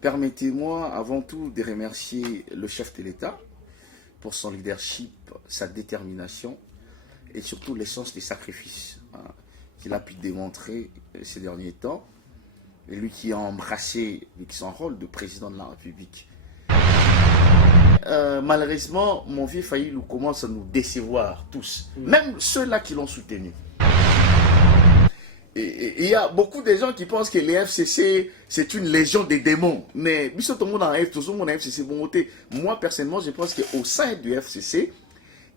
Permettez-moi avant tout de remercier le chef de l'État pour son leadership, sa détermination et surtout l'essence des sacrifices qu'il a pu démontrer ces derniers temps. Et lui qui a embrassé son rôle de président de la République. Malheureusement, mon vieux Fayilou commence à nous décevoir tous, même ceux-là qui l'ont soutenu. Et il y a beaucoup de gens qui pensent que les FCC, c'est une légion des démons. Mais moi, personnellement, je pense qu'au sein du FCC,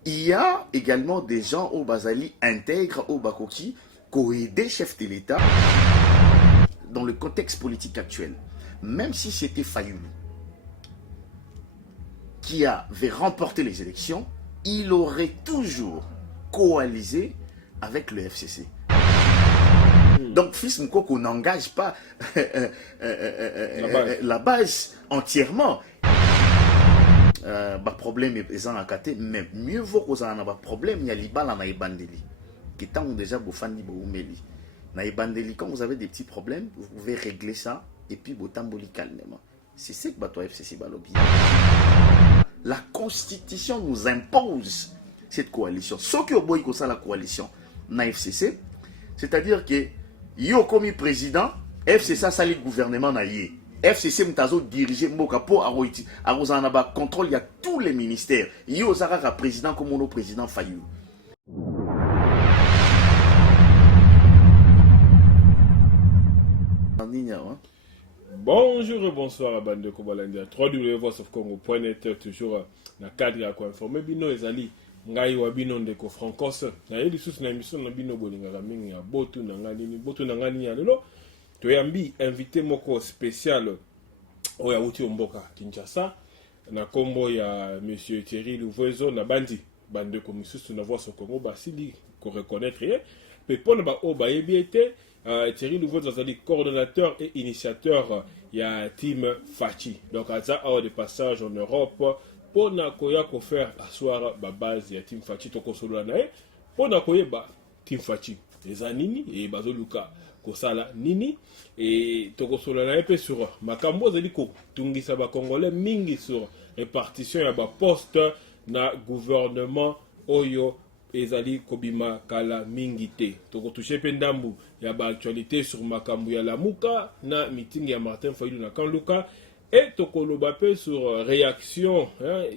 il y a également des gens au Bazali intègres, au Bakoki, qui ont aidé chef de l'État dans le contexte politique actuel. Même si c'était Fayoulou qui avait remporté les élections, il aurait toujours coalisé avec le FCC. Donc, fils Mkoko n'engage pas la base entièrement. Problème est en akaté, mais mieux vaut qu'on ait un problème, il y a l'ibala na ibandeli. Qui tant déjà bofandi boumeli. Na ibandeli, quand vous avez des petits problèmes, vous pouvez régler ça et puis botamboli calmement. C'est ce que bato FCC balobi. La Constitution nous impose cette coalition. Ce qui est beau, c'est la coalition na FCC, c'est-à-dire que yo comme président, FCC a sali gouvernement na yé. FCC mtazo diriger mboka po aroiti. Arozanaba contrôle, il y a tous les ministères. Yo zara président comme mon président Fayou. Bonjour et bonsoir à bande de Kobalandia. www.voiceofcongo.net toujours na cadre ya ko informer bino ezali ngai wa bino ndeko francos na yeli susu na émission na bino bolinga mingi ya botu na ngani ya lelo toyambi invité moko spécial oya uti omboka Kinshasa na kombo ya monsieur Thierry Louvezo na bande ko misusu na Voix au Congo basili ko reconnaître ye pe pona ba o ba yebiete Thierry Louvezo azali coordonnateur et initiateur ya team Fachi. Donc aza au de passage en Europe pour na koya ko faire asseoir ba base ya team Fachi to ko solo na e pour na koye ba team Fachi eza nini et bazoluka ko sala nini et to ko solo na e pe sur makambo azali ko tungisa ba congolais mingi sur répartition ya ba poste na gouvernement oyo ezali kobima kala mingite toko toucher pendambu ya ba actualité sur makambu ya lamuka na meeting ya Martin Fayulu na Kanluka et toko loba pe sur réaction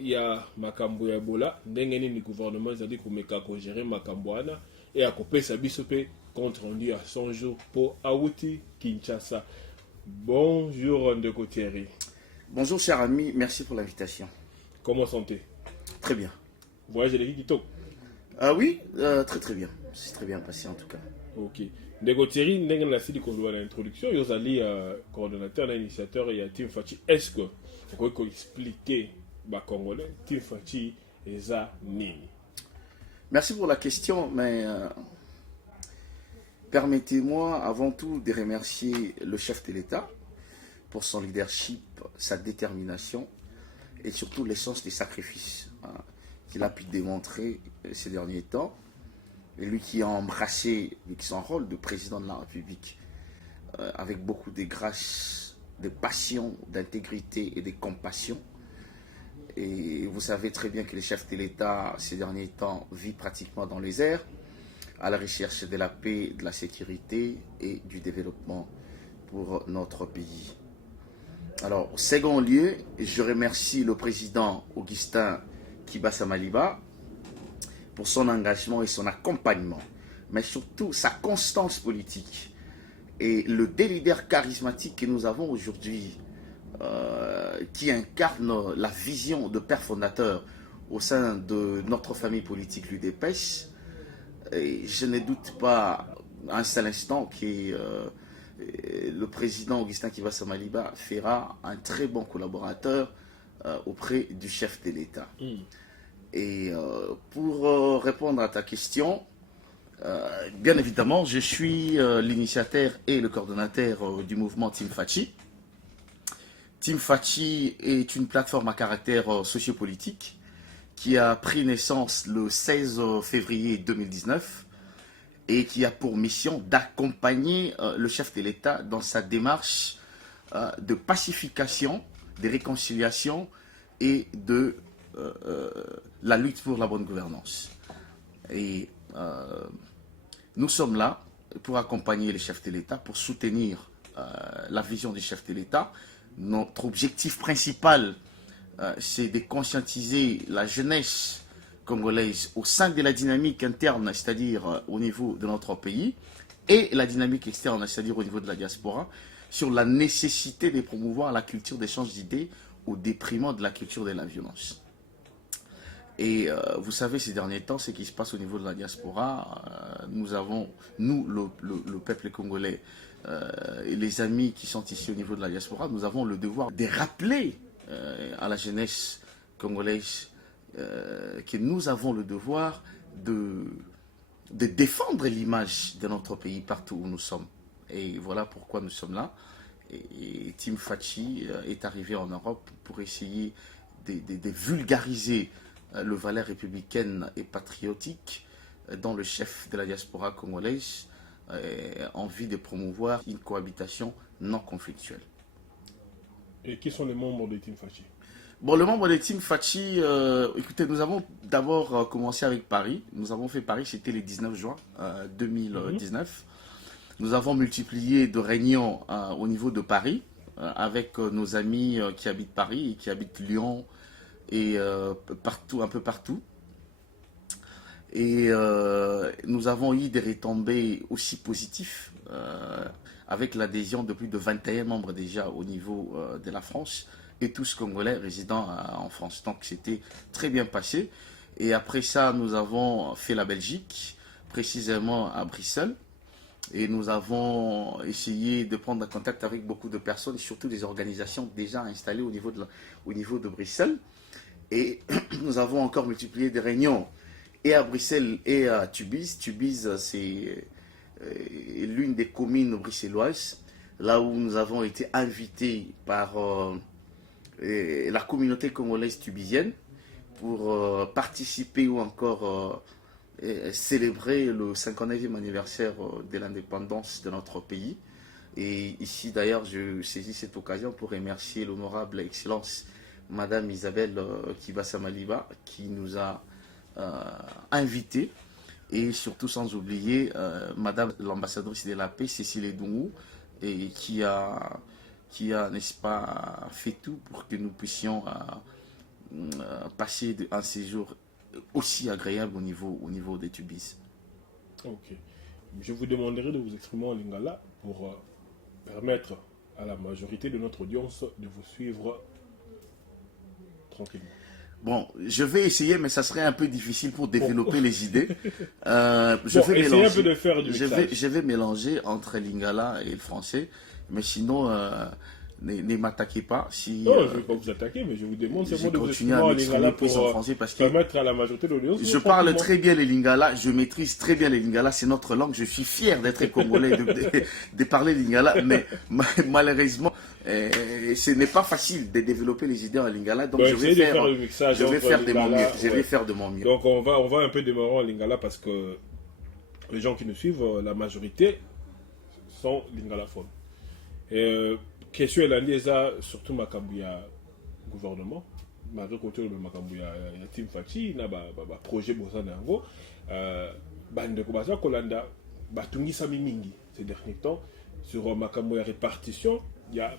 ya makambu ya Ebola ndenge ni gouvernement ezali komeka ko gérer makambu ana et akopesa biso pe compte rendu à 100 jours pour Awuti Kinshasa. Bonjour Ndeko Thierry. Bonjour cher ami, merci pour l'invitation. Comment santé? Très bien. Voyage de Kitoko. Oui, très bien. C'est très bien passé en tout cas. Ok. Ndeko Thierry, ndenge na sidi kondoa na introduction, yozali coordonnateur na initiateur ya Team Fachi. Est-ce que vous pouvez expliquer ba Congolais Team Fachi eza nini? Merci pour la question, mais permettez-moi avant tout de remercier le chef de l'État pour son leadership, sa détermination et surtout l'essence des sacrifices qu'il a pu démontrer ces derniers temps. Et lui qui a embrassé son rôle de président de la République avec beaucoup de grâce, de passion, d'intégrité et de compassion. Et vous savez très bien que le chef de l'État, ces derniers temps, vit pratiquement dans les airs, à la recherche de la paix, de la sécurité et du développement pour notre pays. Alors, au second lieu, je remercie le président Augustin Kibasa Maliba pour son engagement et son accompagnement, mais surtout sa constance politique et le leader charismatique que nous avons aujourd'hui qui incarne la vision de père fondateur au sein de notre famille politique l'UDPS. Et je ne doute pas un seul instant que le président Augustin Kibasa Maliba fera un très bon collaborateur auprès du chef de l'État. Et pour répondre à ta question, bien évidemment, je suis l'initiateur et le coordonnateur du mouvement Team Fachi. Team Fachi est une plateforme à caractère sociopolitique qui a pris naissance le 16 février 2019 et qui a pour mission d'accompagner le chef de l'État dans sa démarche de pacification, de réconciliation et de la lutte pour la bonne gouvernance. Et nous sommes là pour accompagner les chefs de l'État, pour soutenir la vision du chef de l'État. Notre objectif principal, c'est de conscientiser la jeunesse congolaise au sein de la dynamique interne, c'est-à-dire au niveau de notre pays, et la dynamique externe, c'est-à-dire au niveau de la diaspora, sur la nécessité de promouvoir la culture d'échange d'idées au détriment de la culture de la violence. Et vous savez, ces derniers temps, ce qui se passe au niveau de la diaspora, nous avons, nous, le peuple congolais, et les amis qui sont ici au niveau de la diaspora, nous avons le devoir de rappeler à la jeunesse congolaise que nous avons le devoir de défendre l'image de notre pays partout où nous sommes. Et voilà pourquoi nous sommes là. Et Team Fachi est arrivé en Europe pour essayer de vulgariser le valeur républicaine et patriotique dont le chef de la diaspora congolaise a envie de promouvoir une cohabitation non conflictuelle. Et qui sont les membres de Team Fachi? Bon, le membre de Team Fachi, écoutez, nous avons d'abord commencé avec Paris. Nous avons fait Paris, c'était le 19 juin 2019. Nous avons multiplié de réunions au niveau de Paris avec nos amis qui habitent Paris et qui habitent Lyon et partout, un peu partout. Et nous avons eu des retombées aussi positives avec l'adhésion de plus de 21 membres déjà au niveau de la France et tous Congolais résidant en France. Donc c'était très bien passé. Et après ça, nous avons fait la Belgique, précisément à Bruxelles. Et nous avons essayé de prendre contact avec beaucoup de personnes, surtout des organisations déjà installées au niveau de Bruxelles. Et nous avons encore multiplié des réunions et à Bruxelles et à Tubize. Tubize, c'est l'une des communes bruxelloises, là où nous avons été invités par la communauté congolaise tubizienne pour participer ou encore célébrer le 59e anniversaire de l'indépendance de notre pays. Et ici d'ailleurs, je saisis cette occasion pour remercier l'honorable Excellence Madame Isabelle Kibasa Maliba qui nous a invités, et surtout sans oublier Madame l'ambassadrice de la paix Cécile Edungou, et qui a n'est-ce pas, fait tout pour que nous puissions passer un séjour aussi agréable au niveau des Tubize. Ok. Je vous demanderai de vous exprimer en lingala pour permettre à la majorité de notre audience de vous suivre tranquillement. Bon, je vais essayer, mais ça serait un peu difficile pour développer les idées. Je vais mélanger entre lingala et le français, mais sinon, ne m'attaquez pas. Si, non, je ne vais pas vous attaquer, mais je vous demande seulement de vous exprimer en lingala pour français parce que permettre à la majorité de l'audience. Je parle très bien les lingala, je maîtrise très bien les lingala, c'est notre langue. Je suis fier d'être congolais, de parler lingala, mais malheureusement, ce n'est pas facile de développer les idées en lingala, donc je vais faire de mon mieux. Donc on va un peu démarrer en lingala parce que les gens qui nous suivent, la majorité sont lingalaphones. Question est surtout Makambouya gouvernement, malgré que le Makambouya Team Fachi, na projet Bozana Yango, bande Kobaza Kolanda, Batungi Sami Mingi ces derniers temps, sur Makambouya répartition, il y a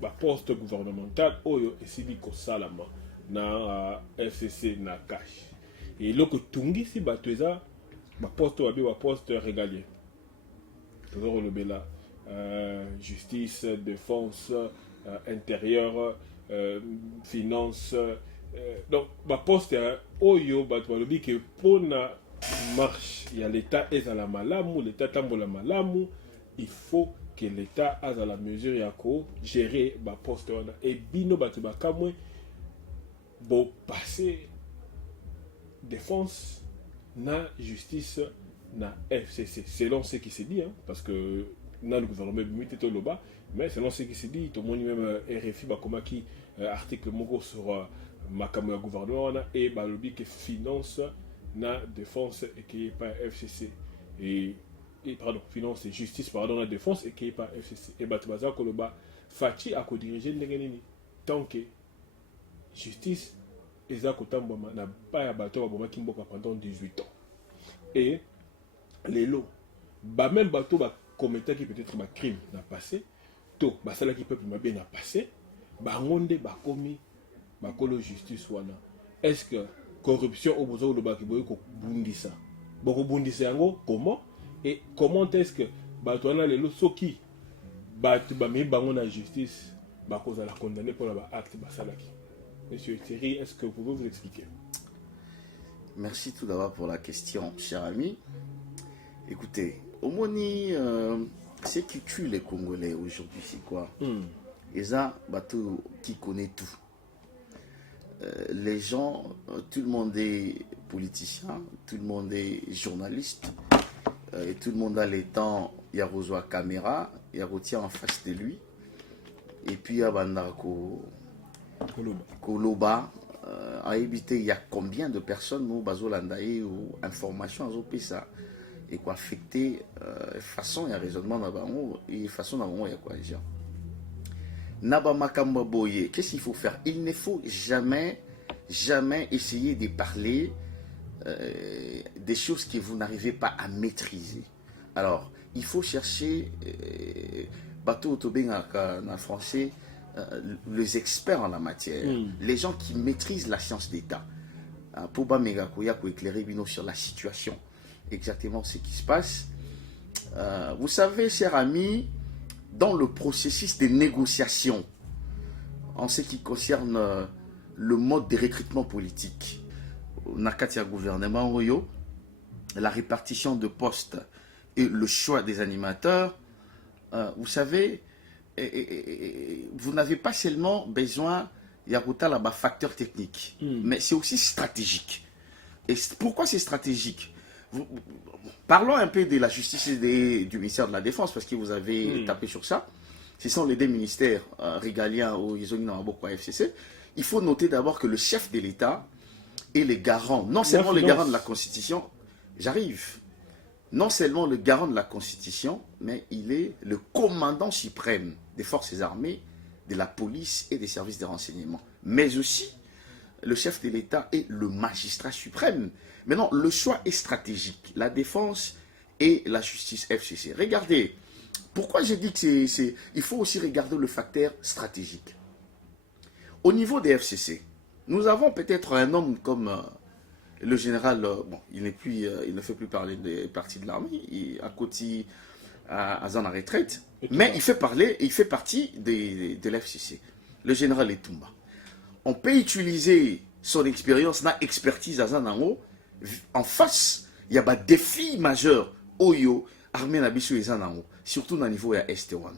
un poste gouvernemental, Oyo et Sibiko Salama, na FCC na cash. Et là que Tungi si Batueza, poste régalien. Toujours le Bela. Justice, défense, intérieur, finance. Donc, ma poste oyo batwalobi que pour la marche, il y a l'État est à la malamu, l'État tambola malamu, il faut que l'État a à la mesure ya ko gérer ma poste et bino batubakamwe bon passer défense na justice na FCC selon ce qui se dit, hein, parce que dans le gouvernement de Loba, mais selon ce qui se dit, tout le monde même RFI Bakomaki article mogo sur Makamouya gouvernement et balobi que finance na défense et qui est pas FCC et pardon finance et justice pardon la défense et qui est pas FCC et Batubaza Koloba Fachi a co-dirigé nini tant que justice eza kotambama na baya bato babomaki mboka pendant 18 ans. Et lelo ba même bato ba commetaki peut-être ba crime na passé to basalaki peuple mabe na passé bangonde bakomi bakolo justice wana. Est-ce que corruption au besoin de baki boye ko bundisa boko bundisa yango comment et comment est-ce que bato wana lelo soki bato ba mi bango na justice bakoza la condamner pour la acte basalaki? Monsieur Thierry, est-ce que vous pouvez vous expliquer? Merci tout d'abord pour la question, cher ami. Écoutez, Omoni, ce qui tue les Congolais aujourd'hui, c'est quoi? Et ça, bateau qui connaît tout. Les gens, tout le monde est politicien, tout le monde est journaliste, et tout le monde a les temps, il y a reçoit caméra, il y a retient en face de lui, et puis il y a Bandako Koloba. À éviter, il y a combien de personnes nous bazolandaï ou information à ça et quoi affecter façon il y a raisonnement et façon il y a quoi déjà Naba Makamba Boye, qu'est-ce qu'il faut faire? Il ne faut jamais essayer de parler des choses que vous n'arrivez pas à maîtriser. Alors il faut chercher bateau autobengaka en français, les experts en la matière, les gens qui maîtrisent la science d'État, pour éclairer sur la situation, exactement ce qui se passe. Vous savez, chers amis, dans le processus de négociation, en ce qui concerne le mode de recrutement politique, Nakatia gouvernement, la répartition de postes et le choix des animateurs, vous savez, vous n'avez pas seulement besoin Yakuta là-bas facteur technique, mais c'est aussi stratégique. Et pourquoi c'est stratégique? Parlons un peu de la justice et du ministère de la Défense, parce que vous avez tapé sur ça. Ce sont les deux ministères régaliens au FCC. Il faut noter d'abord que le chef de l'État est le garant, non seulement le garant de la Constitution, non seulement le garant de la Constitution, mais il est le commandant suprême des forces armées, de la police et des services de renseignement. Mais aussi, le chef de l'État est le magistrat suprême. Maintenant, le choix est stratégique. La défense et la justice FCC. Regardez, pourquoi j'ai dit que il faut aussi regarder le facteur stratégique. Au niveau des FCC, nous avons peut-être un homme comme le général, bon, il ne fait plus parler des partis de l'armée, à côté à la retraite, mais il fait partie de l'FCC, le général Etumba. On peut utiliser son expérience, son expertise à Zanango. En face, il y a des défis majeurs Oyo, armée Nabiso et Zanango, surtout au niveau de Est-Ouan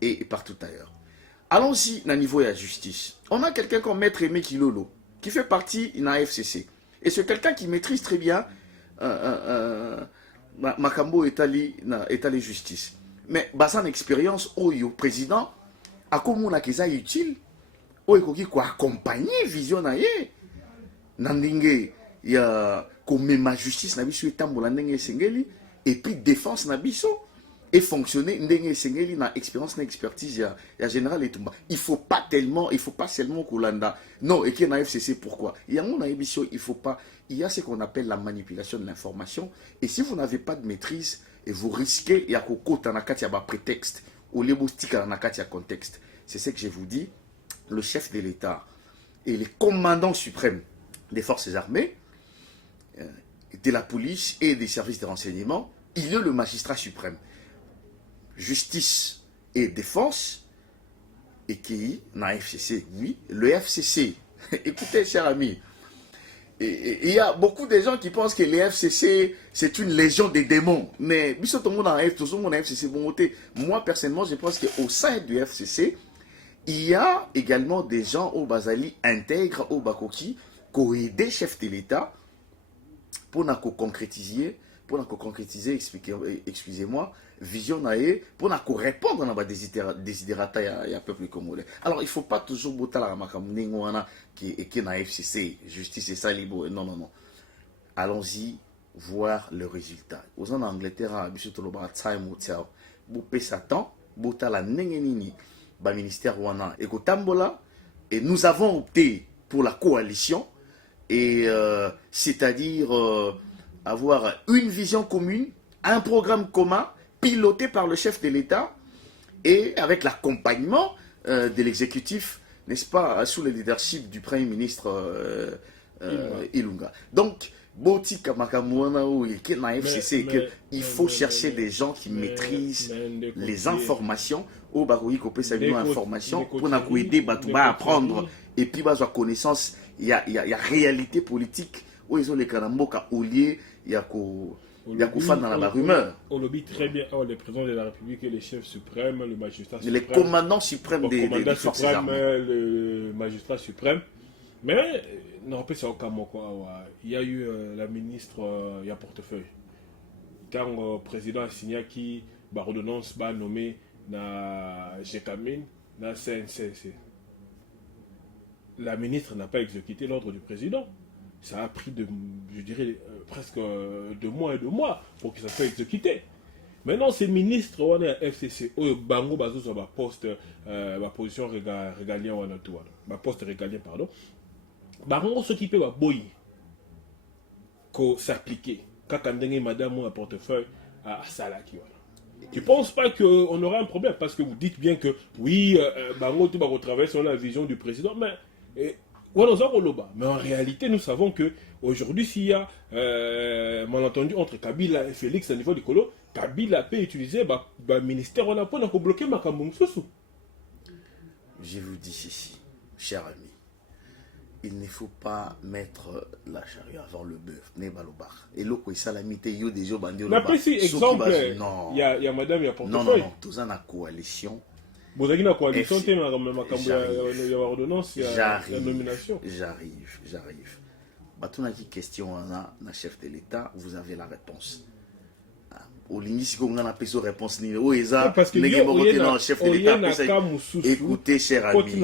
et partout ailleurs. Allons-y au niveau de la justice. On a quelqu'un comme Maître Aimé Kilolo, qui fait partie de la FCC. Et c'est quelqu'un qui maîtrise très bien Makambo Etali justice. Mais basan expérience Oyo président a comme on keza utile Oyo ko accompagner vision na ye nandinge ya comme ma justice na biso etambola ndenge sengeli et puis défense na biso et fonctionner ndenge sengeli na expérience na expertise ya général Etumba. Il faut pas seulement Kolanda. Non, et qui na FCC pourquoi? Il y a mon biso, il y a ce qu'on appelle la manipulation de l'information et si vous n'avez pas de maîtrise et vous risquez il y a kokota na kati ya ba prétexte au lebostika na kati ya contexte. C'est ce que je vous dis, le chef de l'État et le commandant suprême des forces armées, de la police et des services de renseignement, il est le magistrat suprême. Justice et défense, et qui na FCC, oui, le FCC. Écoutez, chers amis, il y a beaucoup de gens qui pensent que le FCC, c'est une légion des démons. Mais, moi, personnellement, je pense qu'au sein du FCC, il y a également des gens au Bazali intègres, au Bakoki, qui ont aidé chef de l'État pour nous concrétiser, excusez-moi, vision pour nous répondre à des désidérata du peuple congolais. Alors, il ne faut pas toujours botter la makamningwana qui est dans FCC, justice et ça, libre. Non, non, non. Allons-y voir le résultat. Aux en Angleterre, Bishop Toloba, Time Hotel, Boupé Satan, Bota la Nengenini. bah, ministère Wana et Kotambola. Et nous avons opté pour la coalition, et c'est-à-dire avoir une vision commune, un programme commun, piloté par le chef de l'État, et avec l'accompagnement de l'exécutif, n'est-ce pas, sous le leadership du Premier ministre Ilunga. Donc, Botika Makamouana ou FCC, il faut chercher des gens qui maîtrisent les informations, au Baroui Kopé Sabino information, pour nous aider à apprendre, et puis à connaissance, il y a réalité politique, où ils ont les Kanamboka au lieu, il y a qu'au fan dans la rumeur. On le dit très bien, le président de la République et les chefs suprêmes, le magistrat suprême. Les commandants suprêmes des forces armées. Le magistrat suprême. Mais, non, il y a eu la ministre, il y a portefeuille. Quand le président a signé qui ordonnance va nommer na GECAMIN, na CNCC. La ministre n'a pas exécuté l'ordre du président. Ça a pris, je dirais, presque 2 mois et 2 mois pour que ça soit exécuté. Maintenant, ces ministres, on est à FCC, Bango Bazou sur ma poste, ma position régalien, ma poste régalien, pardon. Bango s'occuper de boy, qu'on s'appliquer. Quand on a madame ou un portefeuille à Salaki. Je ne pense pas qu'on aura un problème parce que vous dites bien que oui, Bango, tu vas retravailler sur la vision du président, mais. Mais en réalité, nous savons que aujourd'hui, s'il y a malentendu entre Kabila et Félix à niveau du Colo, Kabila peut utiliser le ministère pour bloquer Makamou. Je vous dis ceci, cher ami, il ne faut pas mettre la charrue avant le bœuf. Et là, salamité, il y a des gens qui ont exemple, il y a madame, il y a portefeuille. Non, tous en la coalition. Vous avez une coalition, il y a ordonnance, il y a nomination. J'arrive. Batuna qui question na chef de l'État, vous avez la réponse. Au limite, si on a la réponse, ni au ESA, le chef de l'État. Écoutez, cher ami.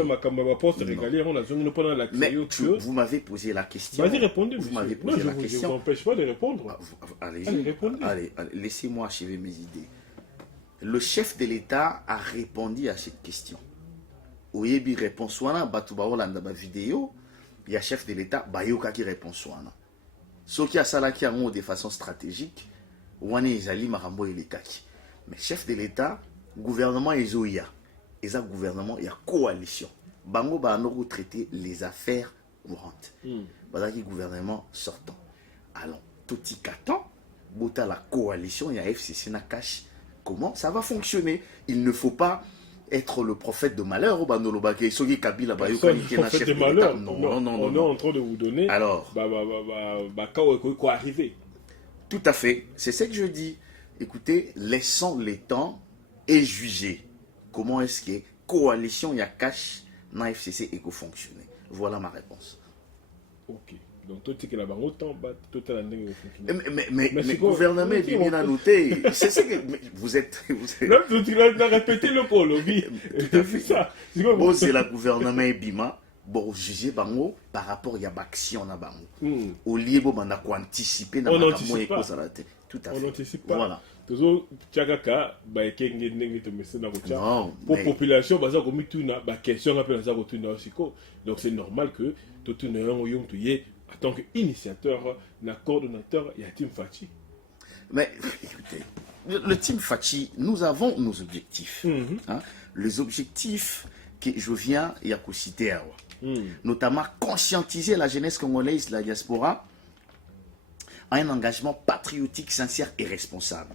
Mais vous m'avez posé la question. Vas-y, répondez. Vous m'avez posé la question. Je ne vous empêche pas de répondre. Allez, laissez-moi achever mes idées. Le chef de l'État a répondu à cette question. Oyebi répond soit dans vidéo, il y a chef de l'État Bayoka qui répond soit. Ce qui a salaki de façon stratégique, wane ezali marambo elekaki. Mais chef de l'État, gouvernement ezoya, et gouvernement il y a coalition. Bango ba no traiter les affaires courantes. Bazaki gouvernement sortant. Alors tout y katan, bota la coalition, il y a FCC na cash. Comment ça va fonctionner? Il ne faut pas être le prophète de malheur au Banolobake. Sogi Kabila Bayoka prophète de malheur. Non. On est en train de vous donner. Alors, quoi arriver? Tout à fait. C'est ce que je dis. Écoutez, laissons les temps et juger. Comment est-ce que coalition y a cash dans FCC et fonctionner? Voilà ma réponse. Ok. Donc, tout ce qui est là-bas, autant, tout est mais le gouvernement est bien annoté. C'est ce que vous êtes. Non, tu l'as répété le pôle, oui. C'est ça. Bon, c'est le gouvernement est bima. Bon, juger bango par rapport à l'action na bango. Au lieu de anticiper na bango et cause à la tête. Tout à fait. On n'anticipe pas. Voilà. Toujours, tchakaka, pour la population, question donc c'est normal que tout le monde en tant qu'initiateur, coordonnateur, il y a Team Fachi. Mais écoutez, le Team Fachi, nous avons nos objectifs. Les objectifs que je viens y citer, notamment conscientiser la jeunesse congolaise, la diaspora, à un engagement patriotique, sincère et responsable.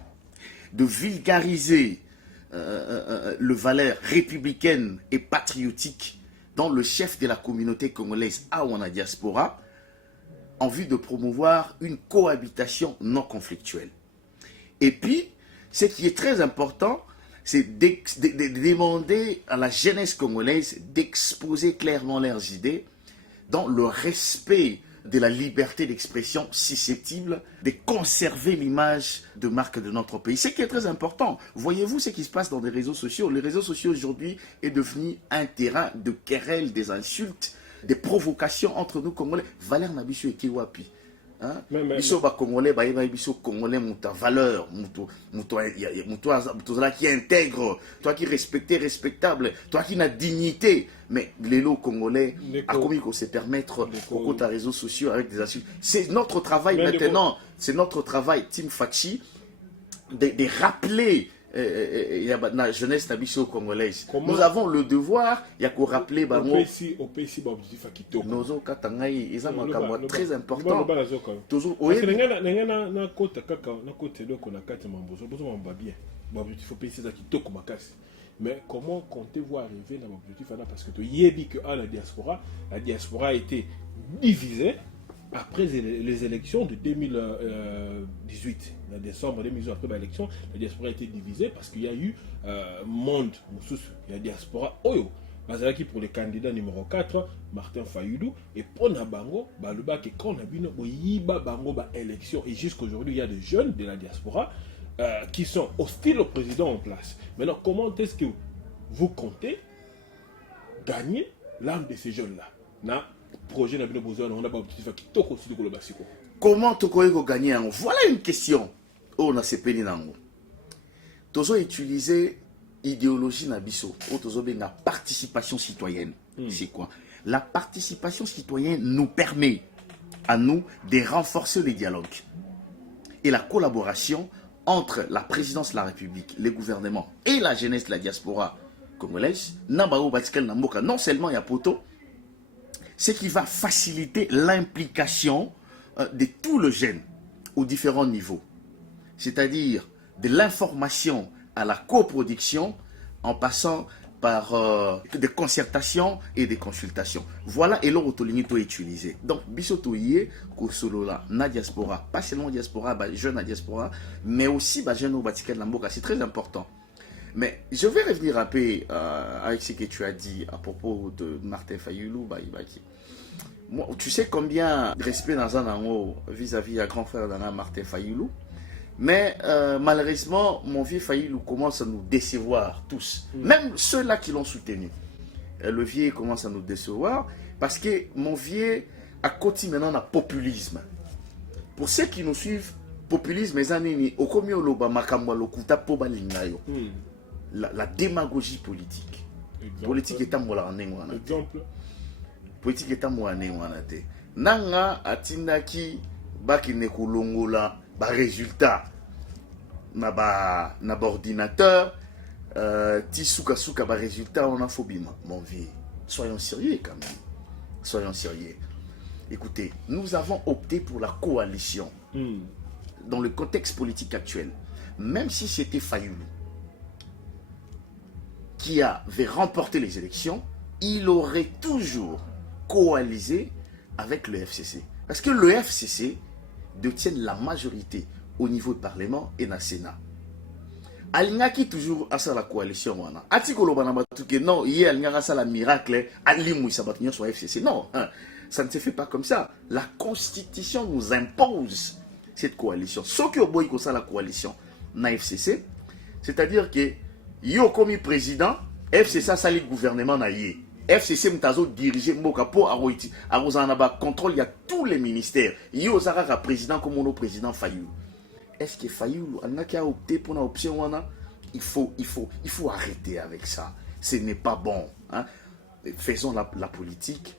De vulgariser le valeur républicaine et patriotique dans le chef de la communauté congolaise à la diaspora, en vue de promouvoir une cohabitation non conflictuelle. Et puis, ce qui est très important, c'est de demander à la jeunesse congolaise d'exposer clairement leurs idées dans le respect de la liberté d'expression susceptible de conserver l'image de marque de notre pays. Ce qui est très important. Voyez-vous ce qui se passe dans les réseaux sociaux? Les réseaux sociaux aujourd'hui est devenu un terrain de querelles, des insultes, des provocations entre nous Congolais. Valère Nabisu et Kiwapi. hein biso ba congolais ba yeba biso congolais muta valeur muto qui intègre, toi qui respectable, toi qui n'a dignité, mais les lots congolais a commis qu'on se permettre au ta réseaux sociaux avec des insultes. C'est notre travail maintenant, c'est notre travail Team Fachi de rappeler la jeunesse nabiso congolaise. Nous avons le devoir, il y a qu'à rappeler nos katangai, ils ont un très important. Toujours, mais comment comptez-vous arriver dans l'objectif? Parce que tu dis que la diaspora a été divisée après les élections de 2018, en décembre 2018, après l'élection, la diaspora a été divisée parce qu'il y a eu monde, il y a diaspora Oyo. Bazalaki pour le candidat numéro 4, Martin Fayoulou, et pour Nabango, Baluba, que quand on a vu Yiba Bango élection, et jusqu'aujourd'hui, il y a des jeunes de la diaspora qui sont hostiles au président en place. Maintenant, comment est-ce que vous comptez gagner l'âme de ces jeunes-là? Projet comment tu peux gagner? Voilà une question. On a ces pays nango. Tu as utilisé idéologie nabiso. Tu as la participation citoyenne. C'est quoi? La participation citoyenne nous permet à nous de renforcer les dialogues et la collaboration entre la présidence de la République, les gouvernements et la jeunesse de la diaspora congolaise. Non seulement il y a poto, ce qui va faciliter l'implication de tout le jeune aux différents niveaux. C'est-à-dire de l'information à la coproduction en passant par des concertations et des consultations. Voilà, et l'autre est utilisé. Donc, bisotoye, kosolola, na diaspora, pas seulement diaspora, jeune à diaspora, mais aussi jeune au Vatican de Lamboka, c'est très important. Mais je vais revenir un peu avec ce que tu as dit à propos de Martin Fayoulou. Moi, tu sais combien de respect dans un anneau vis-à-vis à grand frère d'Anna Martin Fayoulou. Mais malheureusement, mon vieux Fayoulou commence à nous décevoir tous. Même ceux-là qui l'ont soutenu. Le vieux commence à nous décevoir parce que mon vieux a côté maintenant le populisme. Pour ceux qui nous suivent, populisme, la démagogie politique. Exemple. Politique est un exemple. Politique est un nanga atindaki baki nekulongola ba résultat na ordinateur tisuka suka ba résultat on a phobie mon vieux. Soyons sérieux quand même. Soyons sérieux. Écoutez, nous avons opté pour la coalition dans le contexte politique actuel. Même si c'était Fayoulou qui avait remporté les élections, il aurait toujours coalisé avec le FCC. Parce que le FCC détient la majorité au niveau du Parlement et du Sénat. Alingaki toujours à la coalition. Non, hier, Alingaki la miracle, Alimou Sabatinion sur FCC. Non, ça ne se fait pas comme ça. La Constitution nous impose cette coalition. Ce qui est la coalition, na FCC, c'est-à-dire que yo comme président, FCC ça le gouvernement na yé. FCC mtazo diriger mboka po aroiti, arozanaba contrôle il y a tous les ministères. Yo zara président comme mon président Fayoulou. Est-ce que Fayoulou a n'a opté pour une option wana? Il faut arrêter avec ça. Ce n'est pas bon, hein? Faisons la politique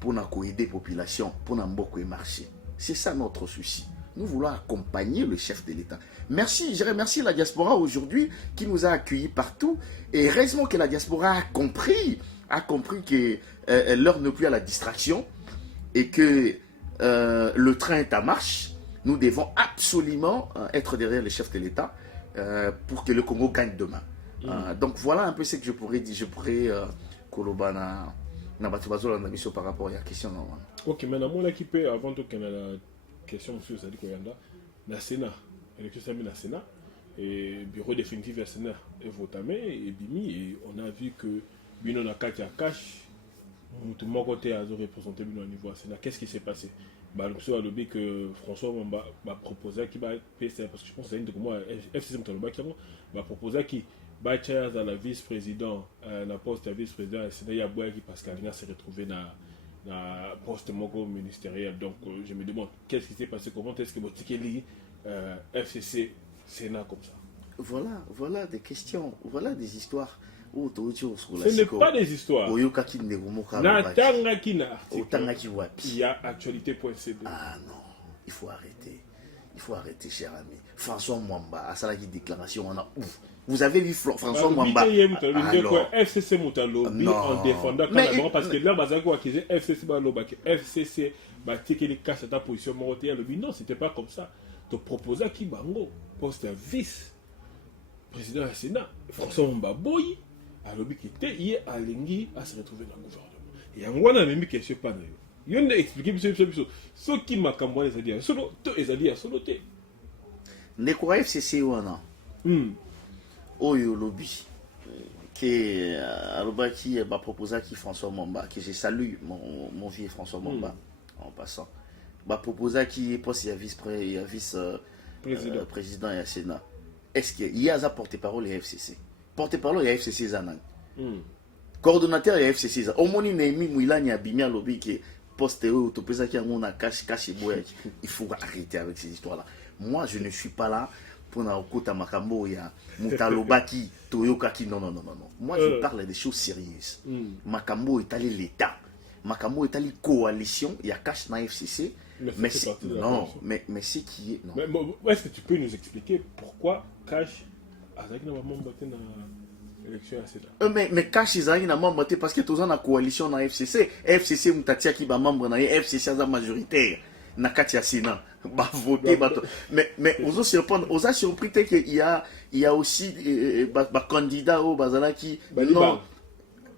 pour aider la population, pour que marcher. C'est ça notre souci. Nous voulons accompagner le chef de l'État. Merci, je remercie la diaspora aujourd'hui qui nous a accueillis partout. Et heureusement que la diaspora a compris que l'heure n'est plus à la distraction et que le train est en marche. Nous devons absolument être derrière le chef de l'État pour que le Congo gagne demain. Donc voilà un peu ce que je pourrais dire. Je pourrais kolobana na batubazola na biso par rapport à la question. Ok, maintenant mon équipe avant tout qu'on a la question monsieur Sadi Koyanda, na Sénat, élection samedi na Sénat et bureau définitif du Sénat est voté et bimi et on a vu que bino na kati ya cash tout mon côté a représenté bino au niveau Sénat. Qu'est-ce qui s'est passé? Bah monsieur a lobby que François m'a proposé qui va PC parce que je pense que c'est une de moi FCC Mtaloba qui m'a proposé qui va à la vice-président na poste à vice-président et Sénat ya boya qui parce qu'Alina s'est retrouvé na poste moko ministériel. Donc je me demande qu'est-ce qui s'est passé, comment est-ce que Botikeli FCC Sénat comme ça. Voilà des questions, voilà des histoires. Ce n'est pas des histoires. Il y a actualité.cd. Ah non, il faut arrêter. Il faut arrêter, cher ami. François Mwamba a ça la déclaration. On a ouf. Vous avez vu François Mwamba? Alors, FCC Moutalobi en défendant parce que là, Bazako a accusé FCC Baloba, FCC Batikeli casse ta position Moroté. Non, c'était pas comme ça. Tu proposais qui Bango, poste vice-président du Sénat, François Mwamba Boy, alors qui était hier à Lengi à se retrouver dans le gouvernement. Et en Wana, même question pas d'ailleurs. Il y a expliqué ce qui m'a cambré les alliés. Solo, tous les alliés à soloté. Ne quoi FCC Wana? Oyo lobby que Alobaki m'a proposé qui François Mwamba, que je salue mon vieux François Mwamba en passant. M'a proposé qui est poste vice-président et Sénat. Est-ce qu'il y a un porte-parole et FCC? Porte-parole et FCC Zanan. Coordonnateur et FCC Zanan. Au moins, il y a Bimia lobby qui est poste autopesa qui a mon cache et boy. Il faut arrêter avec ces histoires-là. Moi, je ne suis pas là pour Naokota Makambo ya Mutalobaki Toyokaki. Non. Moi, je parle des choses sérieuses. Makambo est allé l'État. Makambo est allé coalition. Il y a cache dans FCC. Mais c'est ce qui est. Non. Mais est-ce que tu peux nous expliquer pourquoi Cash a été dans l'élection à Sénat? Mais Cash est dans membre parce que tous en la coalition dans FCC. FCC Moutatia qui est membre dans FCC à la majoritaire. Na Katia Sénat. Bah voter. Mais aux a surpris qu'il y a aussi candidat au Bazala qui. Non.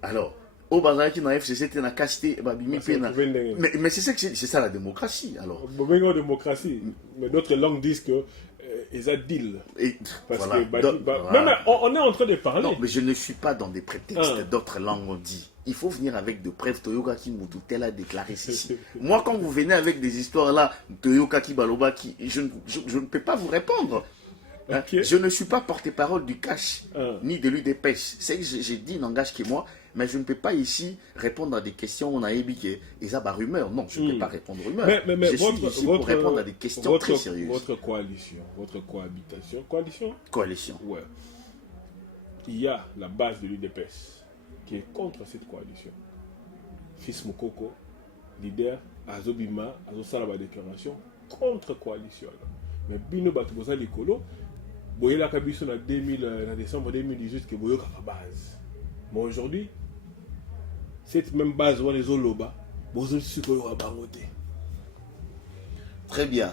Alors. Au Bazar qui dans FCC était dans casté mais c'est ça la démocratie alors. Démocratie, mais d'autres langues disent que ils ont deal. Parce voilà. Que on est en train de parler. Non, mais je ne suis pas dans des prétextes d'autres langues on dit. Il faut venir avec de preuves. Toyoka qui Moutoutel a déclaré ceci. Moi quand vous venez avec des histoires là, Toyoka qui Baloba qui je ne peux pas vous répondre. Okay. Je ne suis pas porte-parole du cash ni de l'UDPS. C'est que j'ai dit langage qui est moi. Mais je ne peux pas ici répondre à des questions où on a évoqué et ça, rumeur. Non, je ne peux pas répondre aux rumeurs. Mais je suis ici pour répondre à des questions très sérieuses. Votre coalition, votre cohabitation. Coalition. Ouais. Il y a la base de l'UDPS qui est contre cette coalition. Fils Mokoko, leader, Azobima, Azosala la déclaration contre coalition. Mais Bino Batubosa Likolo, Boyela Kabiso en décembre 2018 que Boyoka la base. Mais aujourd'hui, cette même base où les Oloba, vous avez su qu'on va bangoter. Très bien.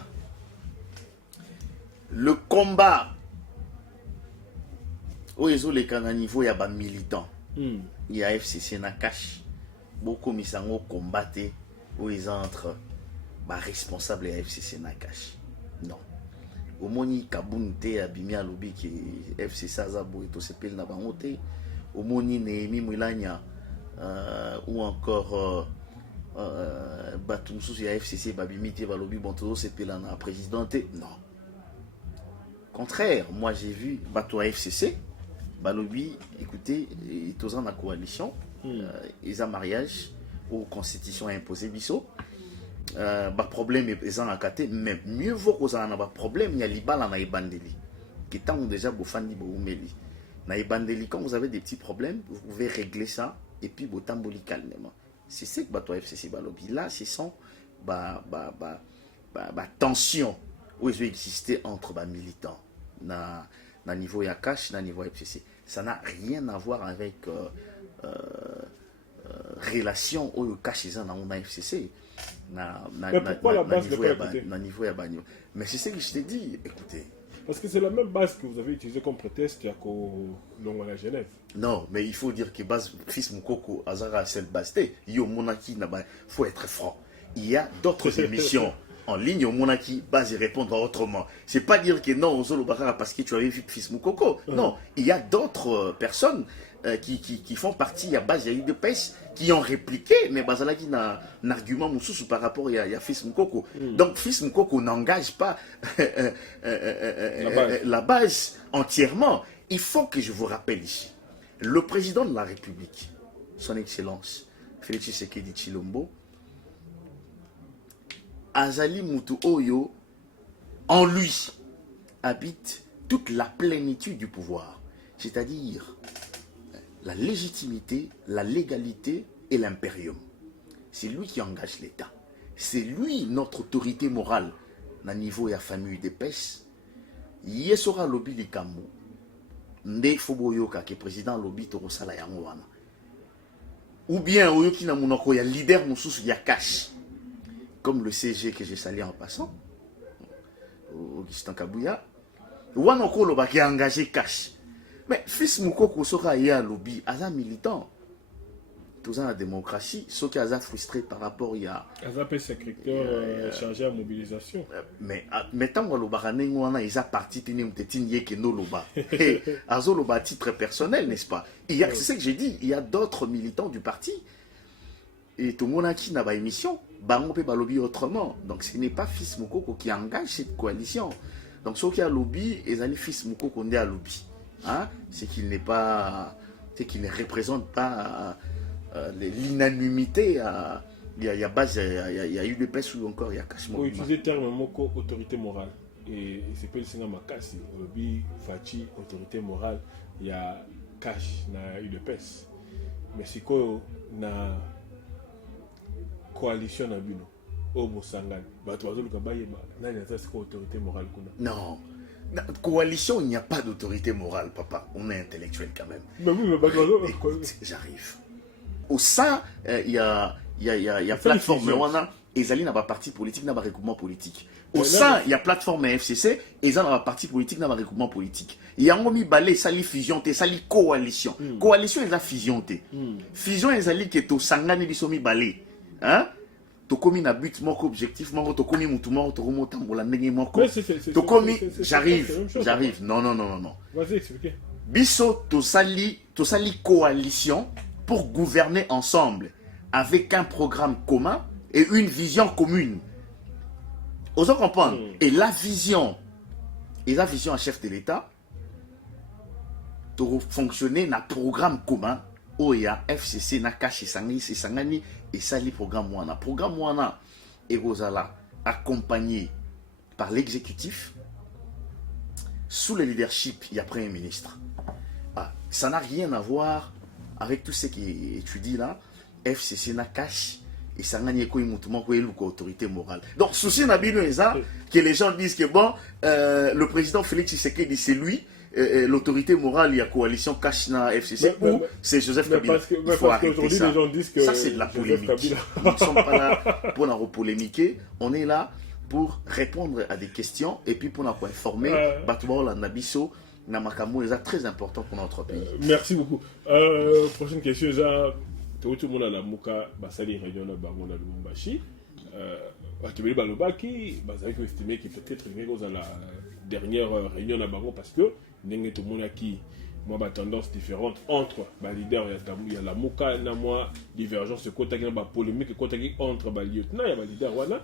Le combat où ils ont les niveau, il y a des militants. Il y a FCC Nakash. Beaucoup de gens combattent où ils entrent responsables de FCC Nakash. Non. Au moni Kabunte Abimia Lobby qui FCC Sazabo et tout ce pays n'a pas monté. Au moni Némi Moulania ou encore Batumsous et FCC Babimité Balobi Bontozo c'est pays là la présidente. Non. Contraire, moi j'ai vu Bato FCC Balobi, écoutez, tous en la coalition, ils ont mariage ou constitution imposée biso. Problème est en acaté, mais mieux vaut qu'on a un problème, il y a l'ibala na ibandeli qui tant déjà bofandi boumeli na ibandeli. Quand vous avez des petits problèmes, vous pouvez régler ça et puis botamboli calmement. C'est ce que Bato FCC Balobi là, ce sont tension où ils ont existé entre militants na niveau Yakash, na niveau FCC. Ça n'a rien à voir avec relation au cash dans FCC. Mais pourquoi la base niveau mais c'est ce que je t'ai dit, écoutez. Parce que c'est la même base que vous avez utilisée comme prétexte qu'il y a qu'au long à la Genève. Non, mais il faut dire que base fils Moukoko Azara cette base yo monaki faut être franc. Il y a d'autres émissions en ligne au monaki base et répondre autrement. C'est pas dire que non, on parce que tu avais vu fils Moukoko. Non, il y a d'autres personnes qui font partie à base de l'UDPS qui ont répliqué, mais Bazala qui n'a un argument moussous par rapport à Fils Moukoko. Donc Fils Moukoko n'engage pas la base entièrement. Il faut que je vous rappelle ici, le président de la République, son Excellence Félix Tshisekedi Tshilombo, Azali Mutu Oyo, en lui, habite toute la plénitude du pouvoir. C'est-à-dire la légitimité, la légalité et l'impérium. C'est lui qui engage l'État. C'est lui notre autorité morale. Na niveau ya famille de pêche. Yesora lobby likambo. Nde foboyoka ke président lobby torosala yango wana. Ou bien oyoki na monoko ya leader mususu ya cash. Comme le CG que j'ai salué en passant. Augustin Kabouya. Wana ko loba ki engagé cash. Mais fils Moukoko sera ya lobby aza militant. Tout ça la démocratie, ceux qui sont frustrés par rapport à Azapé secrétaire chargé à mobilisation. Mais tant que le baraning wana ils a parti tini mtetini que no loba. Azo loba à titre personnel, n'est-ce pas? Il y a, c'est ce que j'ai dit, il y a d'autres militants du parti et tout le monde qui n'a pas émission, bango pe balobi autrement. Donc ce n'est pas Fils Moukoko qui engage cette coalition. Donc ceux qui a lobby, ils ont Fils Moukoko ndé à lobby. Hein? C'est qu'il n'est pas, c'est qu'il ne représente pas l'unanimité. Il y a base, il y a eu des pèses ou encore il y a cachement. Pour utiliser le terme moko autorité morale et c'est pas le Sénat Makasi, lobby Fachi autorité morale, il y a cash na eu de pèses. Mais c'est quoi na coalition na bino au Mosangani, bato bazo lukabaye na nasa c'est quoi autorité morale kuna? Non. Coalition, il n'y a pas d'autorité morale, papa. On est intellectuel quand même. Mais oui, écoute, j'arrive. Au sein, il y a plateforme, et Zali n'a pas parti politique, n'a pas recoupement politique. Au sein, il y a plateforme FCC, et Zali n'a pas parti politique, n'a pas recoupement politique. Il y a un mis balai, sali fusion, sali coalition. Coalition, ils ont fusion. Fusion, ils ont dit que tout sangane, ils sont mis balai. Hein? Tokomi na but moko objectif moko tokomi mutu moko tokomo tambola ndenge moko tokomi j'arrive non vas-y expliquez biso tosali coalition pour gouverner ensemble avec un programme commun et une vision commune. Osons comprendre. Et la vision à chef de l'État to fonctionner na programme commun oya FCC na kashi sangani et ça le programme wana. Programme wana et Rosala accompagné par l'exécutif sous le leadership il y a Premier ministre. Ah, ça n'a rien à voir avec tout ce qui est étudié là. FCC na cash et sangani ko imutumo ko elu ko autorité morale. Donc souci na bino eza que les gens disent que bon le président Félix Tshisekedi c'est lui. L'autorité morale, il y a coalition Kashna FCC ou c'est Joseph Kabila. Il faut arrêter ça. Les gens disent que ça, c'est de la polémique. Nous ne sommes pas là pour la polémiquer. On est là pour répondre à des questions et puis pour nous informer. Batouba la Nabiso, Namakamu, c'est très important pour notre pays. Merci beaucoup. Prochaine question, tout le monde a la Mouka, Basali Réunion de Bangola Lumumbashi. Tu veux balobaki, vous avez estimé qu'il peut-être à la dernière réunion à Bango parce que n'est tout le monde qui moi ma tendance différente entre les leaders il y a la Mouka na moi divergence côté qui ba polémique côté entre ba lieutenant il y a ba leader wana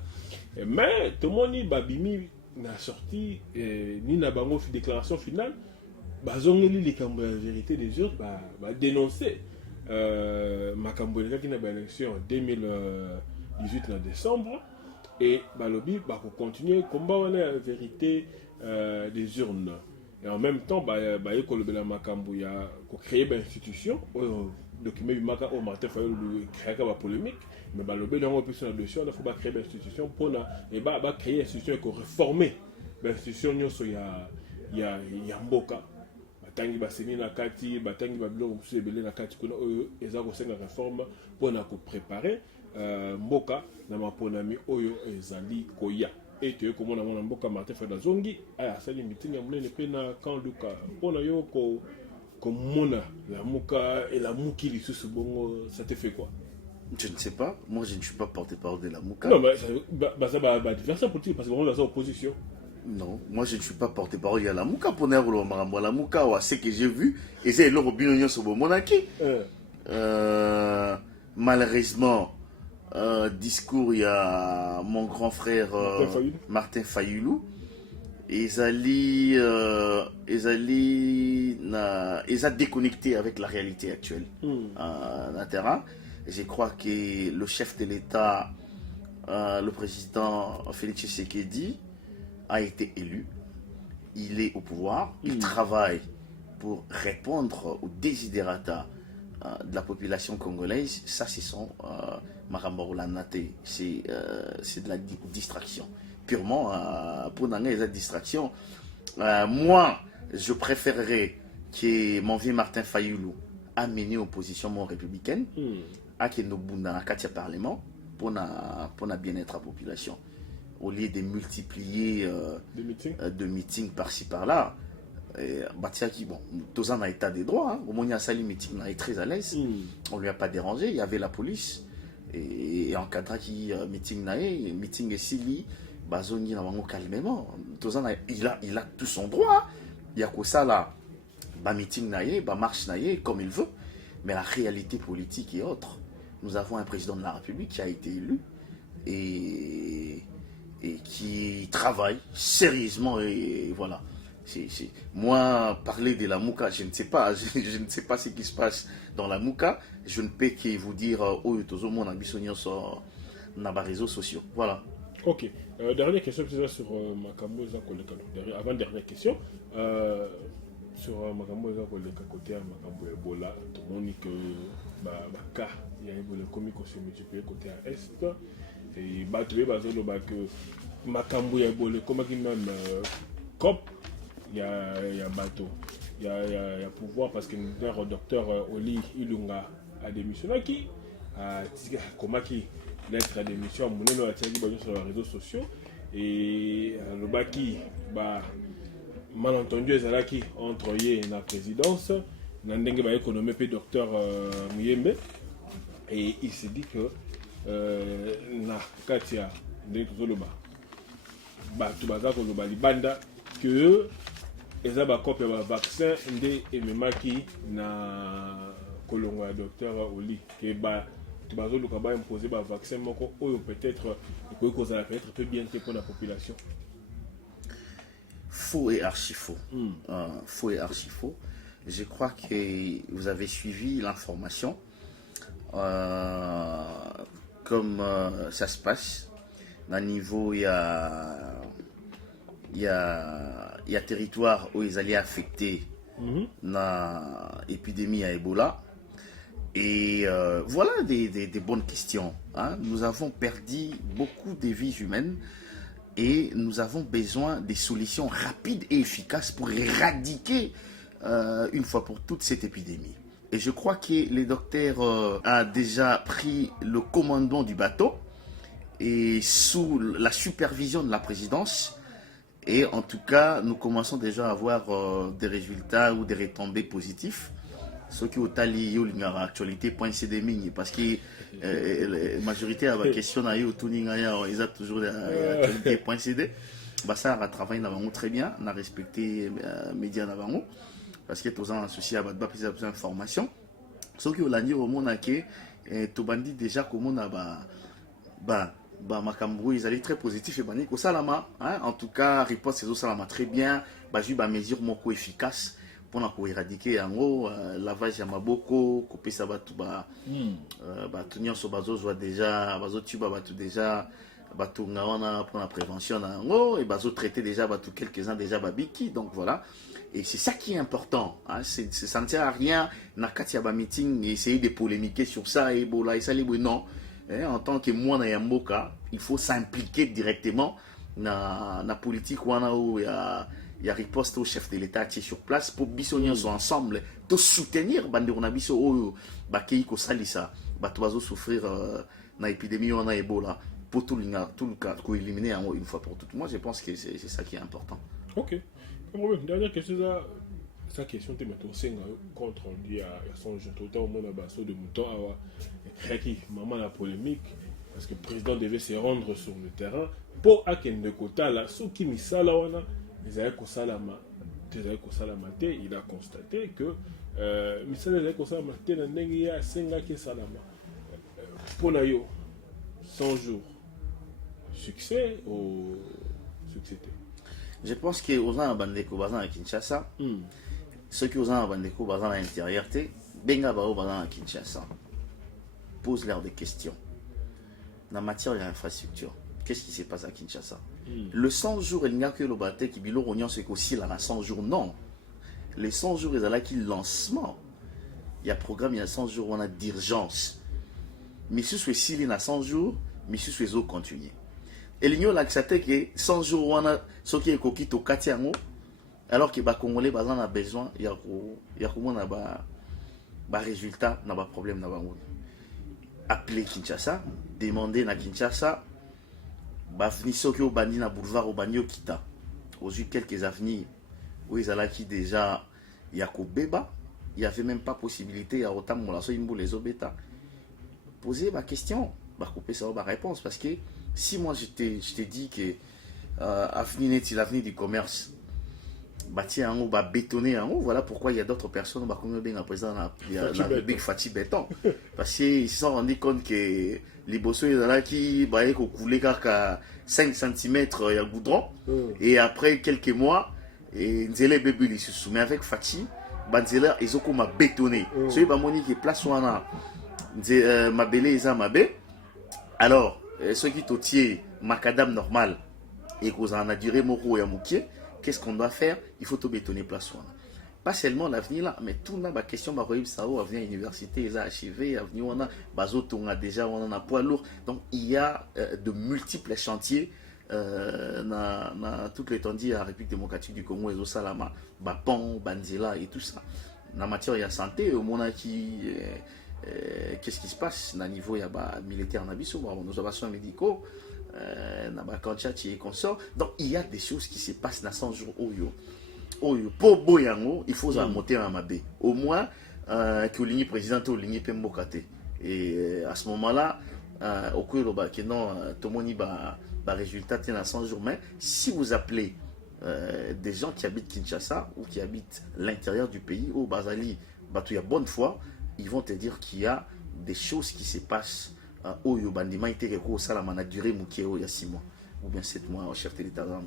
mais tout le monde ni babimi na sorti ni na Bango déclaration finale ba zongeli les cambo la vérité des autres ba dénoncer makambo qui na ba élection en 2018 en décembre et balobi ba continuer combat la vérité des urnes et en même temps il y a créer une institution document au Martin Fayulu créer la polémique mais balobi on peut sur dessus il faut créer une institution pour et créer une institution et réformer l'institution il y a mboka batangi baseni na kati batangi babilo musu ebele na kati kuna oyo eza ko senga réforme pour na ko préparer mboka na maponami oyo ezali koya et tu comme on a mon mboka Martin Fayulu zongi aya sali meeting ya munene pe na quand Luka pona yo ko mona la muka et la muki lisusu bongo ça te fait quoi? Je ne sais pas, moi je ne suis pas porte-parole de la Mouka. Non mais ça va diversion politique parce que on est dans opposition. Non, moi je ne suis pas porte-parole. Il y a la Mouka pour la Mouka, ce que j'ai vu, et c'est le Robinho sur Monaki. Malheureusement, discours, il y a mon grand frère Martin Fayulu. Ils ont déconnecté avec la réalité actuelle. Et je crois que le chef de l'État le président Félix Tshisekedi a été élu. Il est au pouvoir. Il travaille pour répondre aux desiderata de la population congolaise. Ça, c'est son Marambarolanate. C'est de la distraction. Purement pour n'en la distraction. Moi, je préférerais que mon vieux Martin Fayoulou a mené opposition mon républicaine à Kenobunda, à Katia Parlement, pour na bien-être à la population. Au lieu de multiplier de meetings par-ci par-là, Batiaki, bon, tous en état des droits, hein. Au moins, il y a sali meeting, on est très à l'aise. On ne lui a pas dérangé, il y avait la police. Et en cadre qui meeting et Sili, Bazoni n'a pas calmement. Il a tout son droit. Il y a que ça là, meeting naïe, marche naïe, comme il veut. Mais la réalité politique est autre. Nous avons un président de la République qui a été élu et qui travaille sérieusement et voilà. Moi, parler de la Mouka, je ne sais pas, je ne sais pas ce qui se passe dans la Mouka. Je ne peux que vous dire, mon ambition sur les réseaux sociaux. Voilà. Ok. Dernière question sur Makambo avant dernière question. Sur Makambo côté Makambo Ebola, tout le monde dit que cas il y a Ebola comique se multiplié côté à est et battu que Makambo Ebola comme même COP il y a bateau il y a pouvoir parce que le docteur Oli Ilunga a démissionné qui a comment qui lettre à démission mon nom a tiré sur les réseaux sociaux et le baki malentendu ezalaki entre ye et la présidence na ndenge ba économie pe docteur Muyembe et il s'est dit que na katia ndenge tozoloba bato baza koloba libanda que eza bakope ya bavaccin nde ememaki na kolongo ya docteur Oli ke bazoluka baimposer bavaccin moko oyo peut-être ekoki kozala peut-être peu bien te pour la population. Faux et archi faux. Faux et archi faux. Je crois que vous avez suivi l'information. Comme ça se passe. Dans le niveau, il y a territoire où ils allaient affecter l'épidémie à Ebola. Et voilà des bonnes questions. Hein. Nous avons perdu beaucoup de vies humaines. Et nous avons besoin de solutions rapides et efficaces pour éradiquer une fois pour toutes cette épidémie. Et je crois que le docteur a déjà pris le commandement du bateau et sous la supervision de la présidence. Et en tout cas, nous commençons déjà à avoir des résultats ou des retombées positifs. Ce qui est lié à l'actualité.cd parce que la majorité de la question ils ont toujours l'actualité.cd. Ça a travaillé très bien, on a respecté les médias parce que tous en associé à plus d'informations. Ce qui est lié au monde que tout bandit déjà comme on a Makambo, ils allaient très positifs et banni au salama. En tout cas, riposte ces salama très bien. J'ai eu des mesures beaucoup efficaces. Pour éradiquer en gros lavage ya maboko kopesa batu batu nyonso bazozwa déjà bazotuba batu déjà batunga wana pour la prévention en gros et bazotraiter déjà batu quelques-uns déjà babiki donc voilà et c'est ça qui est important hein. Ça ne sert à rien na kati ya ba meeting et essayer de polémiquer sur ça et bola et ça les non en tant que moi na yamboka il faut s'impliquer directement na politique wana où il y a riposte au chef de l'État qui est sur place pour bisogner ensemble de soutenir bande on a biso o bakei ko salisa bato bazo souffrir na épidémie on a Ebola pour tout le cas pour éliminer une fois pour toutes. Moi je pense que c'est ça qui est important. OK. Dernière question sa question te mettre senga contre lui à son jeu total au monde basso de mouton awa qui maman la polémique parce que le président devait se rendre sur le terrain pour akende kota la so qui misala wana il a constaté que pour 100 jours succès ou succès. Je pense que aux gens bandeko bazan à Kinshasa ceux qui aux gens bandeko bazan à l'intérieur benga bao bazan à Kinshasa pose leur des questions la matière de l'infrastructure. Qu'est-ce qui se passe à Kinshasa? Le 100 jours, il n'y a que le bâtiment qui bilo rognon c'est qu'aussi là, 100 jours, non. Les 100 jours, ils ont là qui lancement. Il y a programme, il y a 100 jours, on a d'urgence. Mais si c'est s'il y a 100 jours, mais si c'est autres continuer. Et l'union là, c'est que 100 jours, on a ce qui est coquille au Katiango, alors que les Congolais, on a besoin, il y a comment on a résultat, on a problème, on a appeler Kinshasa, demander na Kinshasa, venir soki au bandi na boulevard au bandi au Kita. Aux yeux quelques avenirs où ils allaient qui déjà il y a Kobeba, il n'y avait même pas possibilité à autant de une boule les obéta. Poser ma question, couper ça ma réponse parce que si moi je t'ai dit que avenir est l'avenir du commerce, bâtir en haut, bétonner en haut, voilà pourquoi il y a d'autres personnes comme bien à présent il y a la République Fatih Béton parce qu'ils se sont rendus compte que les bossons ils là qui bah couler car 5 cm il y a goudron et après quelques mois et Nzele bébé ils se soumet avec Fatih Banzela ils ont comme bétonné celui bah monique place où on a ma belle ils a ma bé alors ceux qui totier macadam normal et qu'on a duré moro et amoukier. Qu'est-ce qu'on doit faire? Il faut tout bétonner place. Pas seulement l'avenir là, mais tout la question bah ça avenir université, ils ont achevé, avenir on a bazoto on a déjà on a poids lourd. Donc il y a de multiples chantiers dans toute l'étendue de la République démocratique du Congo et au Salama, Bapon, Banzela et tout ça. Dans la matière il y a santé, au monde qui qu'est-ce qui se passe dans le niveau il y a militaire en abysso, nos observations médicaux. Donc il y a des choses qui se passent dans 100 jours pour Boyango il faut monter en Mabé au moins que l'union présidente ou l'union Pembokate et à ce moment là au cours que non tout le monde va résultat dans 100 jours mais si vous appelez des gens qui habitent Kinshasa ou qui habitent l'intérieur du pays au Bazali il y a bonne foi ils vont te dire qu'il y a des choses qui se passent Oyo bandima été recours ça la durée mukeo il y a 6 mois ou bien 7 mois au chef de l'État dans le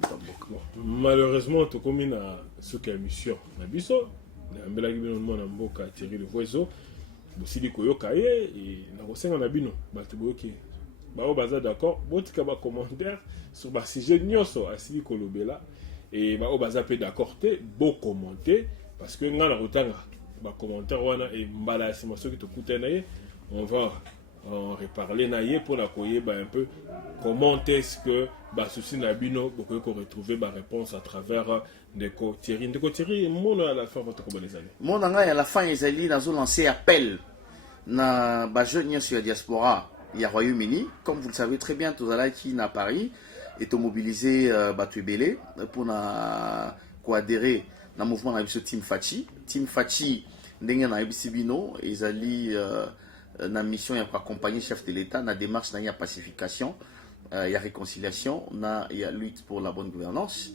malheureusement to comme na ce qui mission na biso na mbela bino mona mboka Thierry le Voizo bosili koyoka ye et na kosenga na bino bato boyoki ba baza d'accord botika ba commentaire sur ba sujet nyonso asili kolobela et ba baza pe d'accord te bo commenter parce que nga na rotanga ba commentaire wana et mbala sima soki to kutana ye on va on reparler naïe pour la koyeba un peu comment est-ce que souci nabino beaucoup retrouver ma réponse à travers Ndeko Thierry mon à la fin votre comment les années mon à la fin ils allaient dans lancer appel na jeune sur la diaspora il y a Royaume-Uni comme vous le savez très bien tous allez qui na Paris est mobilisé Batuebele pour na adhérer dans mouvement na Team Fachi ndenge na Ibisibino ils allaient na mission ya accompagner chef de l'État na démarche na pacification il y a réconciliation il y a lutte pour la bonne gouvernance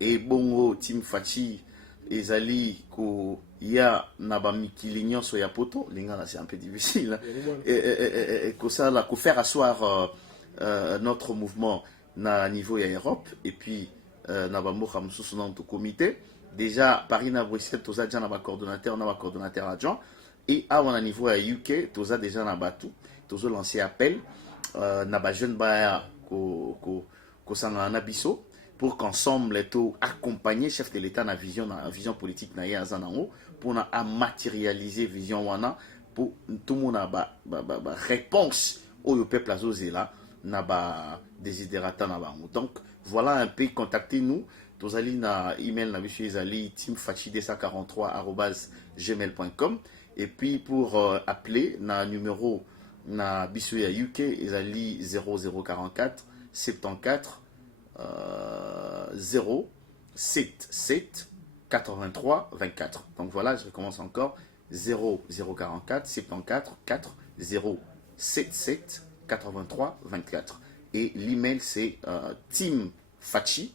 et bongo Team Fachi ezali ko ya na ba mikilinyo so ya poto linga c'est un peu difficile et que ça la ko faire asseoir notre mouvement na niveau ya Europe et puis na ba moka mususu na to comité déjà Paris na Bruxelles toza déjà na ba coordonnateur adjoint et à un niveau à UK, tous a déjà na batu, tous lancé appel na ba jeune ba ko sanga na biso pour qu'ensemble les tout accompagner chef de l'État na vision politique na ya zanango pour na matérialiser vision wana pour tout monde ba réponse au peuple azozela na ba desiderata na bango. Donc voilà un peu contactez nous tous ali na email na biso ezali teamfachi243@gmail.com. Et puis pour appeler na numéro na biso ya UK ezali 0044 74 077 83 24. Donc voilà, je recommence encore 0044 74 4 077 83 24. Et l'email c'est teamfachi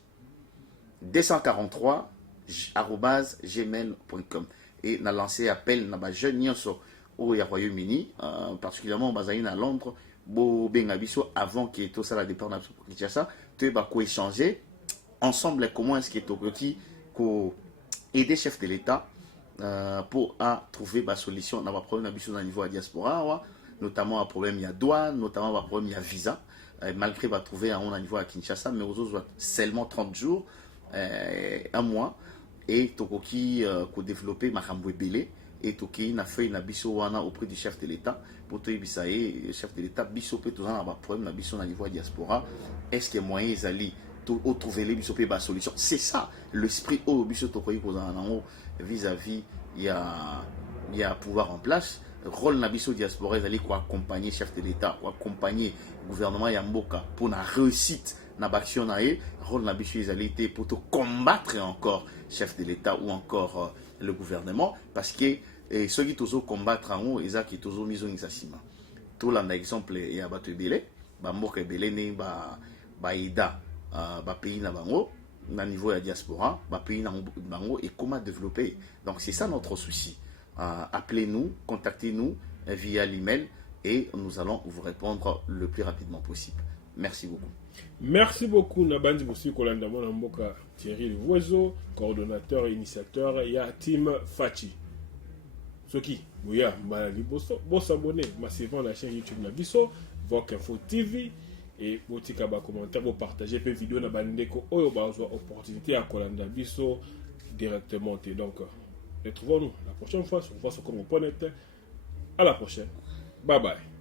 243@gmail.com. Et na lancé appel na ba jeune nyonso au Royaume-Uni particulièrement bazaïna à Londres bo benga biso avant que tout ça la départ na Kinshasa tu ba ko échanger ensemble comment est-ce que to petit ko aider chef de l'État pour trouver ba solution na ba problème na biso na niveau à diaspora notamment un problème, il y a douane, notamment un problème, il y a visa. Malgré va trouver un niveau à Kinshasa, mais aux autres, seulement 30 jours, un mois, et Tokoki, ko développer Makambo Belé, et Toki n'a fait une biso wana auprès du chef de l'État, pour te bisaye, le chef de l'État, biso peut toujours avoir un problème, la biso na niveau diaspora, est-ce qu'il y a moyen d'aller trouver les biso peut solution? C'est ça, l'esprit au biso Tokoki vis-à-vis, il y a pouvoir en place. Rôle nabiso diaspora d'aller quoi accompagner chef de l'État ou accompagner gouvernement Yamboka pour la réussite na baction nae rôle nabiso d'aller pour te combattre encore chef de l'État ou encore le gouvernement parce que ceux qui tozo combattre en haut ils a qui tozo miso ngisasima tout là exemple il y a bato belé ba mboka belé ne ba ida ba pays na bango na niveau ya diaspora ba pays na bango et comment développer donc c'est ça notre souci. Appelez-nous, contactez-nous via l'email et nous allons vous répondre le plus rapidement possible. Merci beaucoup. Merci beaucoup Nabandi Boussi Kolanda Mboka Thierry Voiseau, coordonnateur et initiateur ya Team Fachi. Soki, Bouya, Malali Bosso, Boss abonné massivement à la chaîne YouTube Nabiso, Voc Info TV et Botika ba commentaire, vous partagez peu vidéo na bandeko oyo ba opportunité à Kolanda Biso directement. Donc retrouvons-nous la prochaine fois sur Voice au Congo.net. À la prochaine. Bye bye.